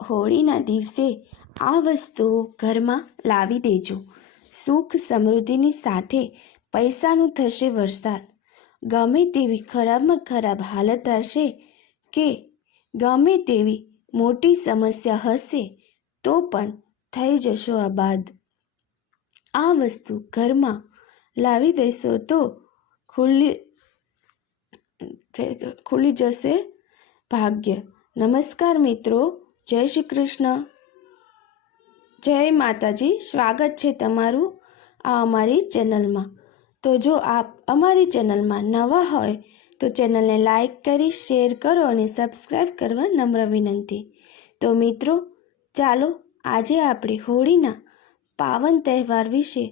હોળીના દિવસે આ વસ્તુઓ ઘરમાં લાવી દેજો. સુખ સમૃદ્ધિની સાથે પૈસાનું થશે વરસાદ. ગમે તેવી ખરાબમાં ખરાબ હાલત હશે કે ગમે તેવી મોટી સમસ્યા હશે તો પણ થઈ જશો આબાદ. આ વસ્તુ ઘરમાં લાવી દેશો તો ખુલી જશે ભાગ્ય. નમસ્કાર મિત્રો, જય શ્રી કૃષ્ણ, જય માતાજી. સ્વાગત છે તમારું આ અમારી ચેનલમાં. તો જો આપ અમારી ચેનલમાં નવા હોય તો ચેનલને લાઈક કરી શેર કરો અને સબસ્ક્રાઈબ કરવા નમ્ર વિનંતી. તો મિત્રો ચાલો આજે આપણે હોળીના પાવન તહેવાર વિશે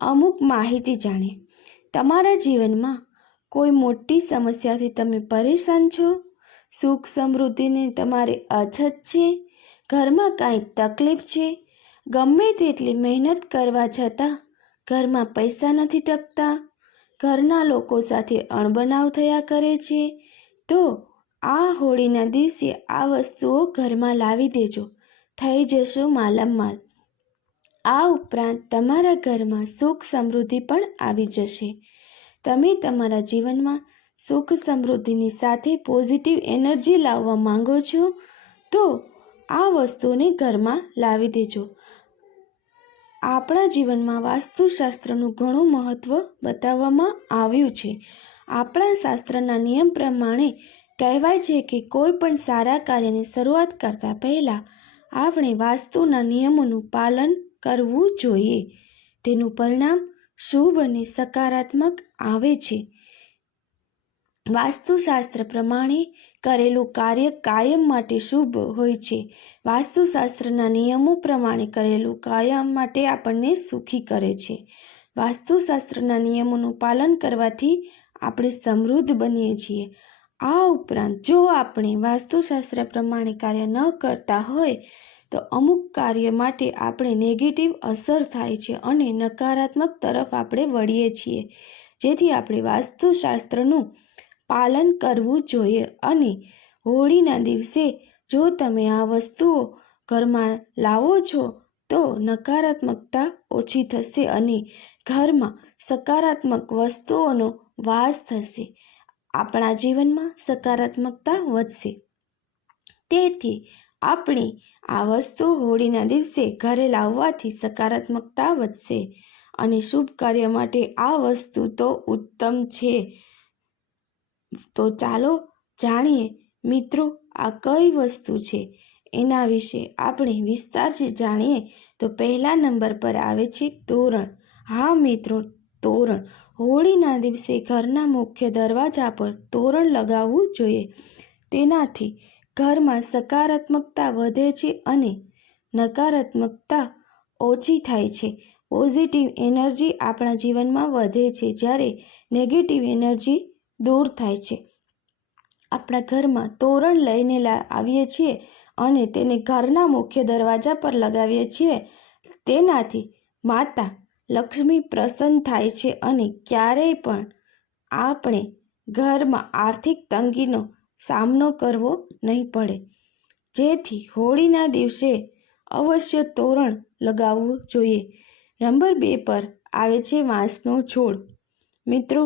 અમુક માહિતી જાણીએ. તમારા જીવનમાં કોઈ મોટી સમસ્યાથી તમે પરેશાન છો? સુખ સમૃદ્ધિની તમારે અછત છે? ઘરમાં કાંઈ તકલીફ છે? ગમે તેટલી મહેનત કરવા છતાં ઘરમાં પૈસા નથી ટકતા? ઘરના લોકો સાથે અણબનાવ થયા કરે છે? તો આ હોળીના દિવસે આ વસ્તુઓ ઘરમાં લાવી દેજો, થઈ જશો માલામાલ. આ ઉપરાંત તમારા ઘરમાં સુખ સમૃદ્ધિ પણ આવી જશે. તમે તમારા જીવનમાં સુખ સમૃદ્ધિની સાથે પોઝિટિવ એનર્જી લાવવા માંગો છો તો આ વસ્તુને ઘરમાં લાવી દેજો. આપણા જીવનમાં વાસ્તુશાસ્ત્રનું ઘણું મહત્ત્વ બતાવવામાં આવ્યું છે. આપણા શાસ્ત્રના નિયમ પ્રમાણે કહેવાય છે કે કોઈ પણ સારા કાર્યની શરૂઆત કરતાં પહેલાં આપણે વાસ્તુના નિયમોનું પાલન કરવું જોઈએ. તેનું પરિણામ શુભ અને સકારાત્મક આવે છે. વાસ્તુશાસ્ત્ર પ્રમાણે કરેલું કાર્ય કાયમ માટે શુભ હોય છે. વાસ્તુશાસ્ત્રના નિયમો પ્રમાણે કરેલું કાયમ માટે આપણને સુખી કરે છે. વાસ્તુશાસ્ત્રના નિયમોનું પાલન કરવાથી આપણે સમૃદ્ધ બનીએ છીએ. આ ઉપરાંત જો આપણે વાસ્તુશાસ્ત્ર પ્રમાણે કાર્ય ન કરતા હોય તો અમુક કાર્ય માટે આપણે નેગેટિવ અસર થાય છે અને નકારાત્મક તરફ આપણે વળીએ છીએ. જેથી આપણે વાસ્તુશાસ્ત્રનું પાલન કરવું જોઈએ. અને હોળીના દિવસે જો તમે આ વસ્તુઓ ઘરમાં લાવો છો તો નકારાત્મકતા ઓછી થશે અને ઘરમાં સકારાત્મક વસ્તુઓનો વાસ થશે. આપણા જીવનમાં સકારાત્મકતા વધશે. તેથી આપણે આ વસ્તુ હોળીના દિવસે ઘરે લાવવાથી સકારાત્મકતા વધશે અને શુભ કાર્ય માટે આ વસ્તુ તો ઉત્તમ છે. તો ચાલો જાણીએ મિત્રો આ કઈ વસ્તુ છે એના વિશે આપણે વિસ્તારથી જાણીએ. તો પહેલા નંબર પર આવે છે તોરણ. હા મિત્રો, તોરણ. હોળીના દિવસે ઘરના મુખ્ય દરવાજા પર તોરણ લગાવવું જોઈએ. તેનાથી ઘરમાં સકારાત્મકતા વધે છે અને નકારાત્મકતા ઓછી થાય છે. પોઝિટિવ એનર્જી આપણા જીવનમાં વધે છે જ્યારે નેગેટિવ એનર્જી દૂર થાય છે. આપણા ઘરમાં તોરણ લઈને આવીએ છીએ અને તેને ઘરના મુખ્ય દરવાજા પર લગાવીએ છીએ. તેનાથી માતા લક્ષ્મી પ્રસન્ન થાય છે અને ક્યારેય પણ આપણે ઘરમાં આર્થિક તંગીનો સામનો કરવો નહીં પડે. જેથી હોળીના દિવસે અવશ્ય તોરણ લગાવવું જોઈએ. નંબર 2 પર આવે છે વાંસનો છોડ. મિત્રો,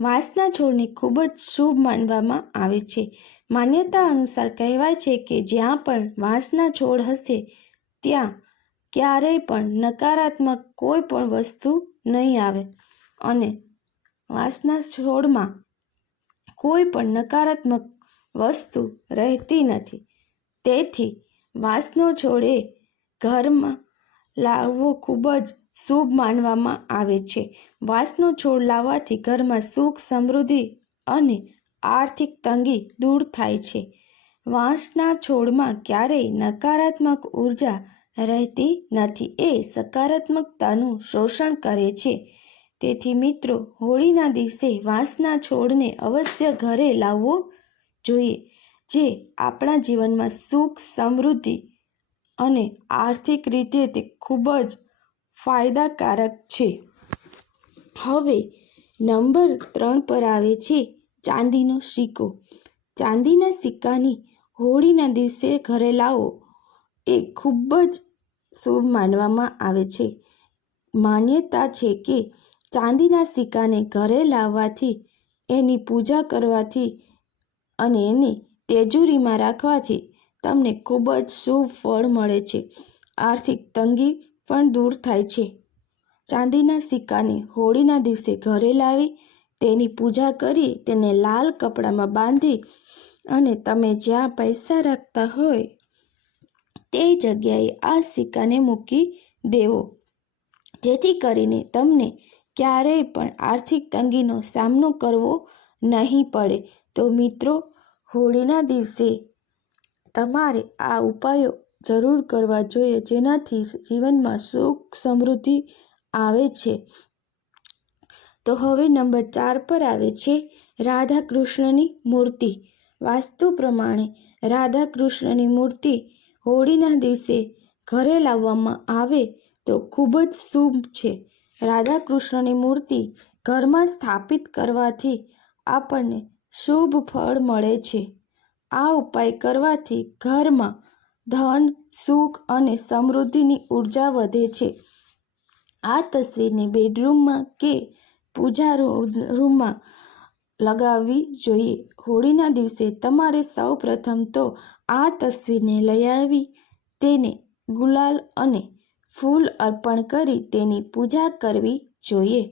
વાંસના છોડને ખૂબ જ શુભ માનવામાં આવે છે. માન્યતા અનુસાર કહેવાય છે કે જ્યાં પણ વાંસના છોડ હશે ત્યાં ક્યારેય પણ નકારાત્મક કોઈ પણ વસ્તુ નહીં આવે અને વાંસના છોડમાં કોઈ પણ નકારાત્મક વસ્તુ રહેતી નથી. તેથી વાંસનો છોડ એ ઘરમાં લાવવો ખૂબ જ શુભ માનવામાં આવે છે. વાંસનો છોડ લાવવાથી ઘરમાં સુખ સમૃદ્ધિ અને આર્થિક તંગી દૂર થાય છે. વાંસના છોડમાં ક્યારેય નકારાત્મક ઉર્જા રહેતી નથી. એ સકારાત્મકતાનું શોષણ કરે છે. તેથી મિત્રો, હોળીના દિવસે વાંસના છોડને અવશ્ય ઘરે લાવવો જોઈએ, જે આપણા જીવનમાં સુખ સમૃદ્ધિ અને આર્થિક રીતે તે ખૂબ જ ફાયદાકારક છે. હવે નંબર 3 પર આવે છે ચાંદીનો સિક્કો. ચાંદીના સિક્કાની હોળીના દિવસે ઘરે લાવો એ ખૂબ જ શુભ માનવામાં આવે છે. માન્યતા છે કે ચાંદીના સિક્કાને ઘરે લાવવાથી, એની પૂજા કરવાથી અને એને તિજોરીમાં રાખવાથી તમને ખૂબ જ શુભ ફળ મળે છે. આર્થિક તંગી પણ દૂર થાય છે. ચાંદીના સિક્કાને હોળીના દિવસે ઘરે લાવી તેની પૂજા કરી તેને લાલ કપડામાં બાંધી અને તમે જ્યાં પૈસા રાખતા હોય તે જગ્યાએ આ સિક્કાને મૂકી દેવો, જેથી કરીને તમને ક્યારેય પણ આર્થિક તંગીનો સામનો કરવો નહીં પડે. તો મિત્રો, હોળીના દિવસે તમારે આ ઉપાયો જરૂર કરવા જોઈએ, જેનાથી જીવનમાં સુખ સમૃદ્ધિ આવે છે. તો હવે નંબર 4 પર આવે છે રાધા કૃષ્ણની મૂર્તિ. વાસ્તુ પ્રમાણે રાધા કૃષ્ણની મૂર્તિ હોળીના દિવસે ઘરે લાવવામાં આવે તો ખૂબ જ શુભ છે. રાધા કૃષ્ણની મૂર્તિ ઘરમાં સ્થાપિત કરવાથી આપણને શુભ ફળ મળે છે. આ ઉપાય કરવાથી ઘરમાં ધન, સુખ અને સમૃદ્ધિની ઉર્જા વધે છે. આ તસવીરને બેડરૂમમાં કે પૂજા રૂમમાં લગાવવી જોઈએ. હોળીના દિવસે તમારે સૌ પ્રથમ તો આ તસવીરને લઈ આવી તેને ગુલાલ અને ફૂલ અર્પણ કરી તેની પૂજા કરવી જોઈએ.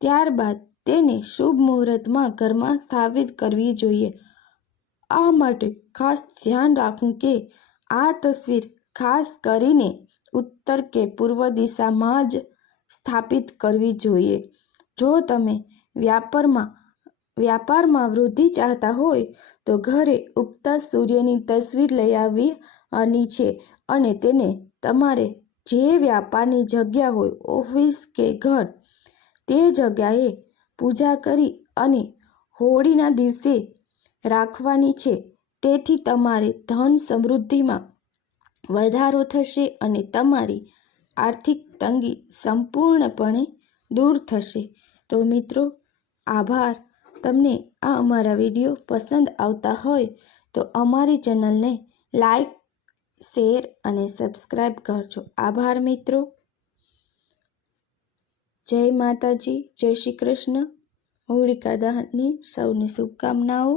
ત્યારબાદ તેને શુભ મુહૂર્તમાં ઘરમાં સ્થાપિત કરવી જોઈએ. આ માટે ખાસ ધ્યાન રાખવું કે આ તસવીર ખાસ કરીને ઉત્તર કે પૂર્વ દિશામાં જ સ્થાપિત કરવી જોઈએ. જો તમે વ્યાપારમાં વૃદ્ધિ ચાહતા હોય તો ઘરે ઉગતા સૂર્યની તસવીર લઈ આવવાની છે અને તેને તમારે જે વ્યાપારની જગ્યા હોય, ઓફિસ કે ઘર, તે જગ્યાએ પૂજા કરી અને હોળીના દિવસે રાખવાની છે. તેથી તમારે ધન સમૃદ્ધિમાં વધારો થશે અને તમારી આર્થિક તંગી સંપૂર્ણપણે દૂર થશે. તો મિત્રો, આભાર. તમને આ અમારા વિડીયો પસંદ આવતા હોય તો અમારી ચેનલને લાઈક, શેર અને સબસ્ક્રાઈબ કરજો. આભાર મિત્રો. જય માતાજી, જય શ્રી કૃષ્ણ. હોળિકા દહનની સૌને શુભકામનાઓ.